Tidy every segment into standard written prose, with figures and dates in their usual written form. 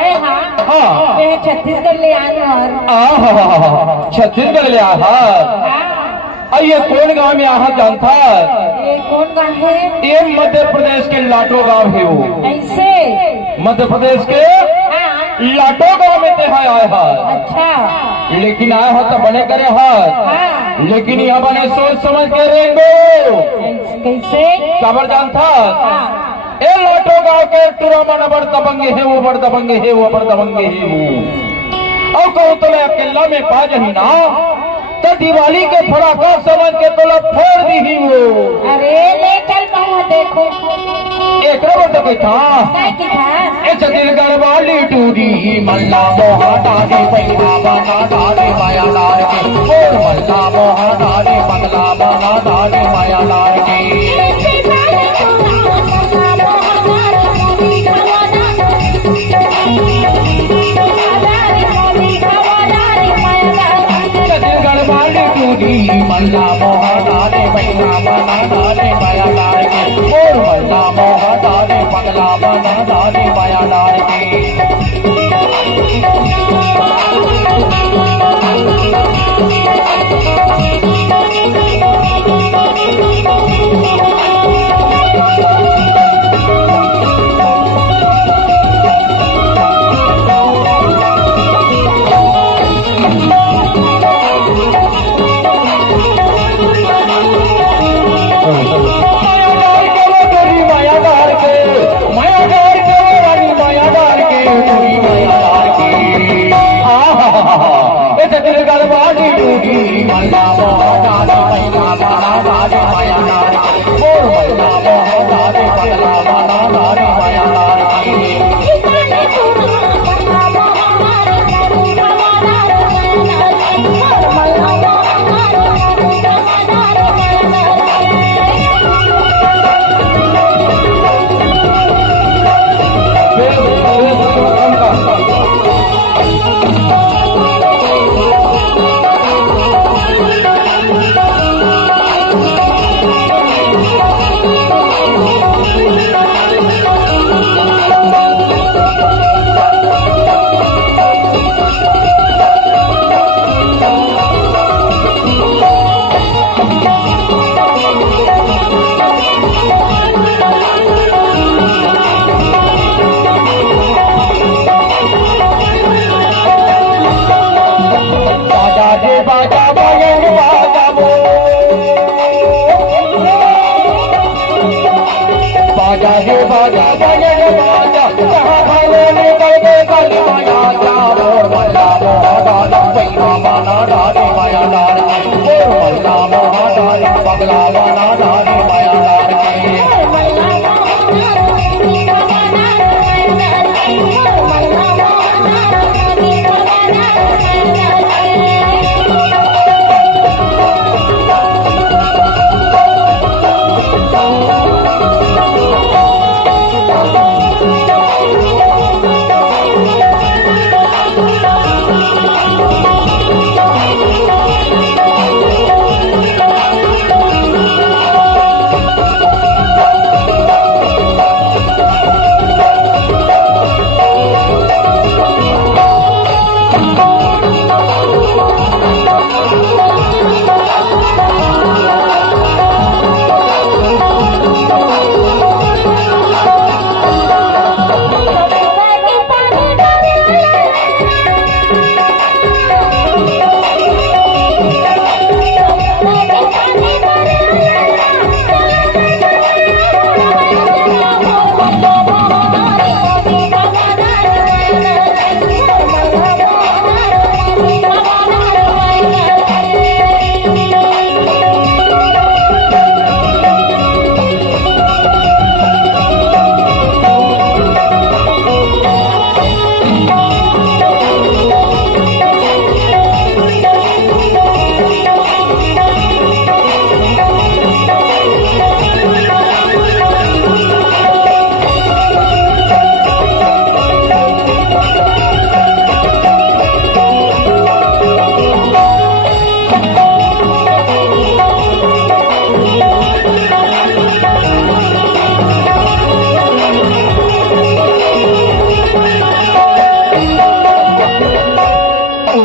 मैं हाँ हाँ मैं छत्तीसगढ़ ले आई हूँ। छत्तीसगढ़ ले आहा। हाँ, ये कौन गांव में आहा जानता? ये कौन गाँव है? ये मध्य प्रदेश के लाटो गांव है वो। ऐसे मध्य प्रदेश के हाँ, लाटो गांव में ते है आया है। अच्छा लेकिन आया है तो बने करे है, हाँ, लेकिन यहाँ बने सोच समझ के रहेंगे। कैसे? खबर जानता? हाँ, ए लाटो गांव के टूरामन अबर दबंगे है वो, बड़ दबंगे है वो, अबर दबंगे है वो। और कहूँ तो मैं अकेला में पा जही ना तो दिवाली के फटाका समझ के तोला फोड़ दी ही वो। अरे ले चल वहाँ देखो एक रबर तो था क्या की था? ए छत्तीसगढ़ वाली टूरी मल्ला मोहा डाले पैना बना डाले माया लाल के, और मल्ला मोहा डाले बंगला बना डाले माया लाल के। छत्तीसगढ़ वाली टूरी मल्ला मोहा डाले पैना बना डाले माया लाल के, और मल्ला मोहा डाले बंगला बना डाले माया लाल के।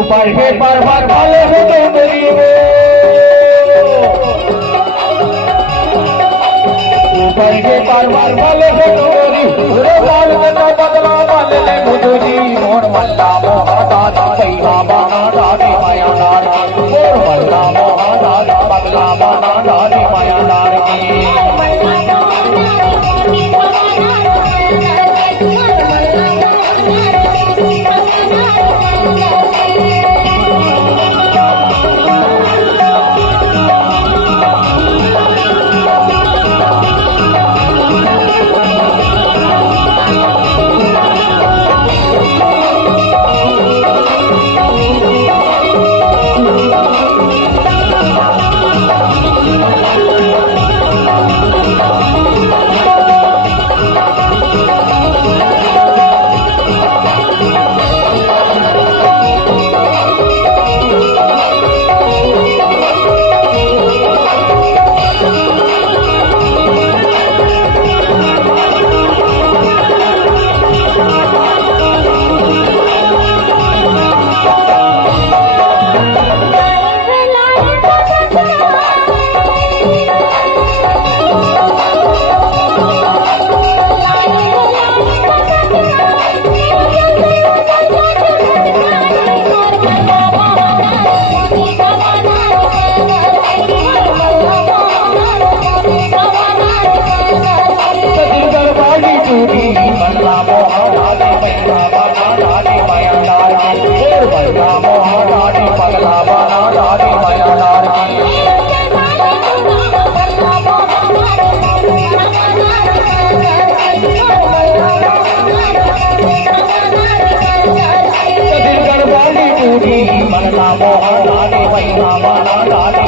ऊपर के पर्वत वाले हो डोंगरी वो, ऊपर के पर्वत वाले हो डोंगरी, रे बाल के तो बदला वाले ले मुझी, मोर मल्ला मोहा दादा पैया बाना दादी माया नार, मोर मल्ला मोहा दादा बदला बाना दादी माया नार की। मोहा दादी पैया बाना दादी